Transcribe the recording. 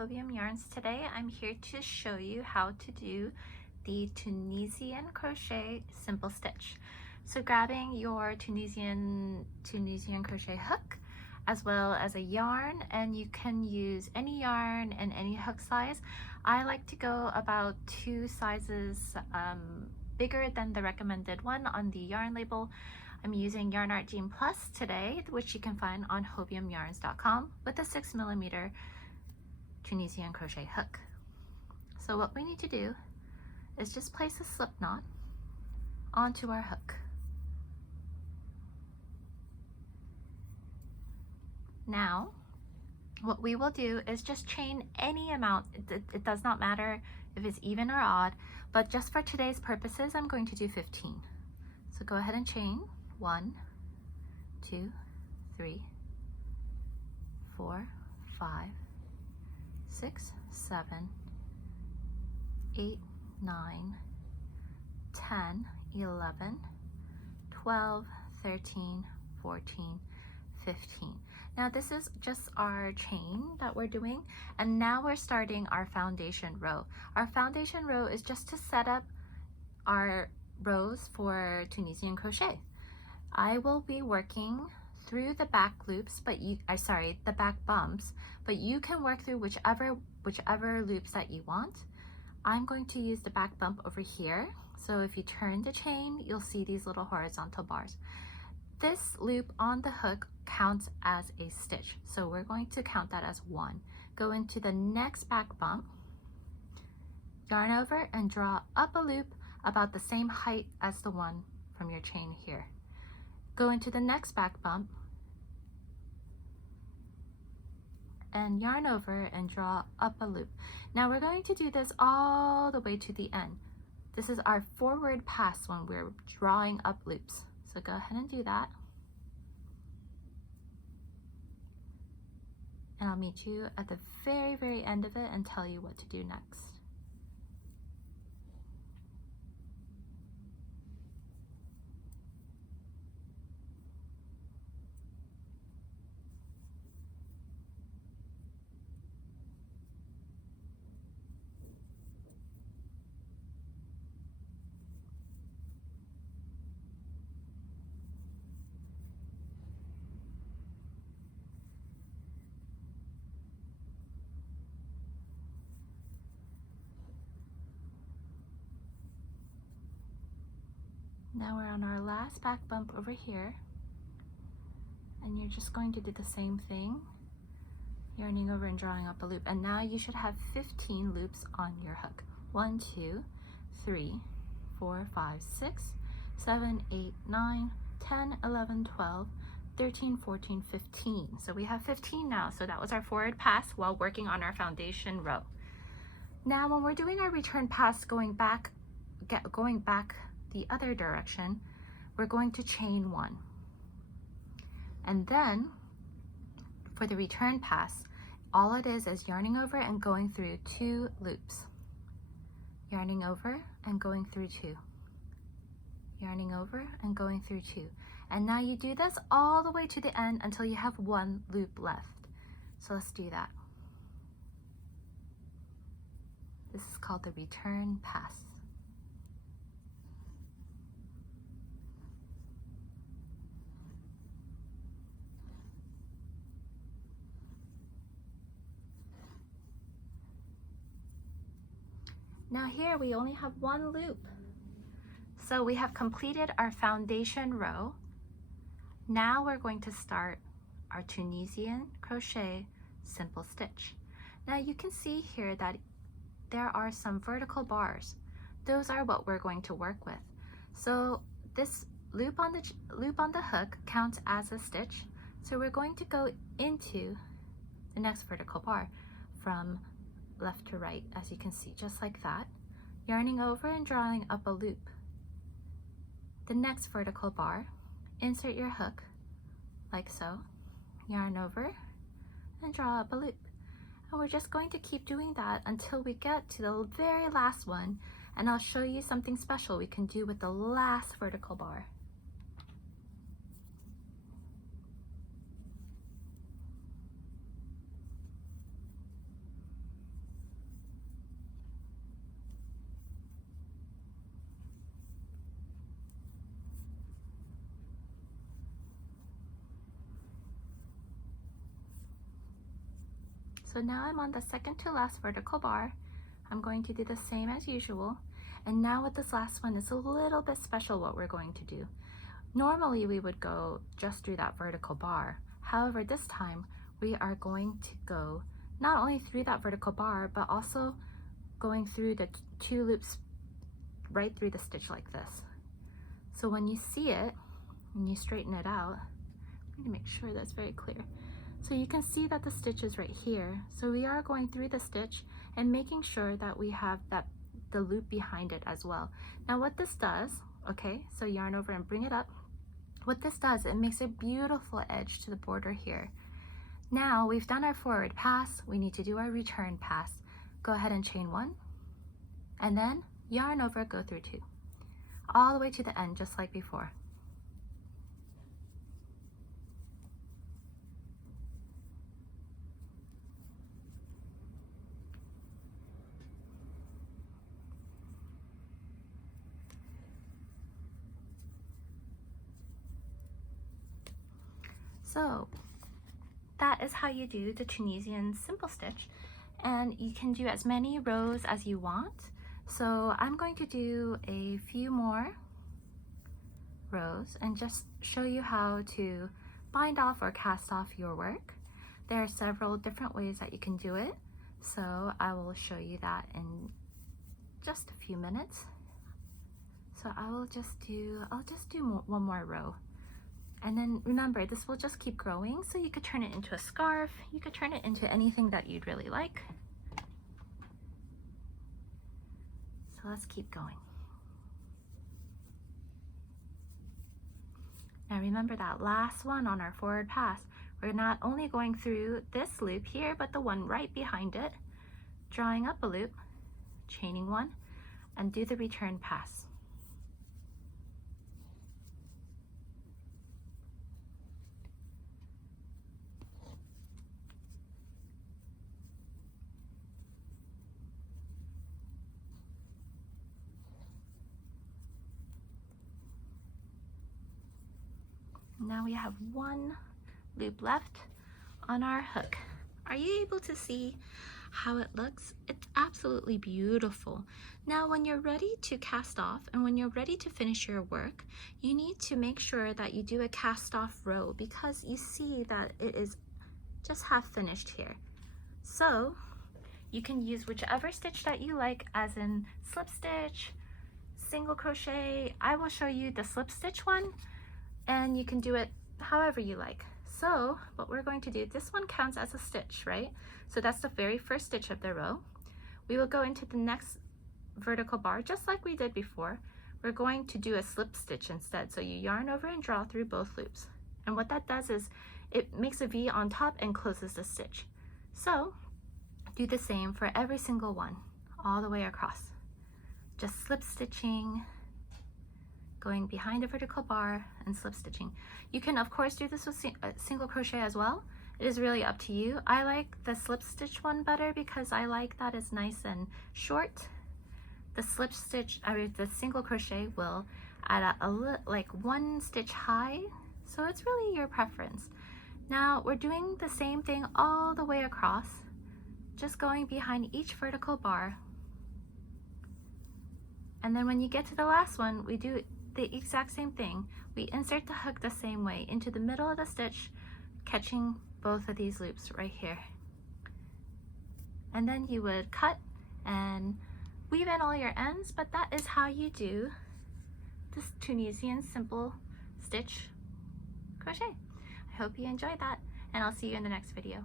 Hobium Yarns. Today I'm here to show you how to do the Tunisian crochet simple stitch. So grabbing your Tunisian crochet hook as well as a yarn, and you can use any yarn and any hook size. I like to go about 2 sizes bigger than the recommended one on the yarn label. I'm using Yarn Art Jean Plus today, which you can find on hobiumyarns.com, with a 6mm Tunisian crochet hook. So what we need to do is just place a slip knot onto our hook. Now, what we will do is just chain any amount. It does not matter if it's even or odd, but just for today's purposes, I'm going to do 15. So go ahead and chain 1, 2, 3, 4, 5, 6, 7, 8, 9, 10, 11, 12, 13, 14, 15. Now this is just our chain that we're doing, and now we're starting our foundation row. Our foundation row is just to set up our rows for Tunisian crochet. I will be working through the back loops, but the back bumps, but you can work through whichever loops that you want. I'm going to use the back bump over here. So if you turn the chain, you'll see these little horizontal bars. This loop on the hook counts as a stitch, so we're going to count that as 1. Go into the next back bump, yarn over and draw up a loop about the same height as the one from your chain here. Go into the next back bump and yarn over and draw up a loop. Now we're going to do this all the way to the end. This is our forward pass when we're drawing up loops. So go ahead and do that. And I'll meet you at the very, very end of it and tell you what to do next. Now we're on our last back bump over here, and you're just going to do the same thing, yarning over and drawing up a loop. And now you should have 15 loops on your hook. 1, 2, 3, 4, 5, 6, 7, 8, 9, 10, 11, 12, 13, 14, 15. So we have 15 now. So that was our forward pass while working on our foundation row. Now when we're doing our return pass, going back the other direction, we're going to chain 1. And then for the return pass, all it is yarning over and going through 2 loops. Yarning over and going through 2. Yarning over and going through 2. And now you do this all the way to the end until you have 1 loop left. So let's do that. This is called the return pass. Now here we only have 1 loop. So we have completed our foundation row. Now we're going to start our Tunisian crochet simple stitch. Now you can see here that there are some vertical bars. Those are what we're going to work with. So this loop on the hook counts as a stitch. So we're going to go into the next vertical bar from left to right, as you can see, just like that, yarning over and drawing up a loop. The next vertical bar, insert your hook like so, yarn over and draw up a loop. And we're just going to keep doing that until we get to the very last one, and I'll show you something special we can do with the last vertical bar. So now I'm on the second to last vertical bar. I'm going to do the same as usual. And now with this last one, it's a little bit special what we're going to do. Normally we would go just through that vertical bar. However, this time we are going to go not only through that vertical bar, but also going through the 2 loops right through the stitch like this. So when you see it, and you straighten it out, I'm going to make sure that's very clear. So you can see that the stitch is right here. So we are going through the stitch and making sure that we have the loop behind it as well. Now what this does, okay, so yarn over and bring it up. What this does, it makes a beautiful edge to the border here. Now we've done our forward pass, we need to do our return pass. Go ahead and chain 1, and then yarn over, go through 2, all the way to the end, just like before. So that is how you do the Tunisian simple stitch, and you can do as many rows as you want. So I'm going to do a few more rows and just show you how to bind off or cast off your work. There are several different ways that you can do it, so I will show you that in just a few minutes. So I'll just do one more row. And then remember, this will just keep growing, so you could turn it into a scarf, you could turn it into anything that you'd really like. So let's keep going. Now remember that last one on our forward pass, we're not only going through this loop here, but the one right behind it, drawing up a loop, chaining 1, and do the return pass. Now we have 1 loop left on our hook. Are you able to see how it looks? It's absolutely beautiful. Now when you're ready to cast off and when you're ready to finish your work, you need to make sure that you do a cast off row, because you see that it is just half finished here. So you can use whichever stitch that you like, as in slip stitch, single crochet. I will show you the slip stitch one, and you can do it however you like. So what we're going to do, this one counts as a stitch, right? So that's the very first stitch of the row. We will go into the next vertical bar just like we did before. We're going to do a slip stitch instead. So you yarn over and draw through both loops. And what that does is it makes a V on top and closes the stitch. So do the same for every single one, all the way across. Just slip stitching, going behind a vertical bar and slip stitching. You can of course do this with single crochet as well. It is really up to you. I like the slip stitch one better because I like that it's nice and short. The slip stitch, the single crochet will add like 1 stitch high, so it's really your preference. Now we're doing the same thing all the way across, just going behind each vertical bar. And then when you get to the last one, we do the exact same thing. We insert the hook the same way into the middle of the stitch, catching both of these loops right here. And then you would cut and weave in all your ends, but that is how you do this Tunisian simple stitch crochet. I hope you enjoyed that, and I'll see you in the next video.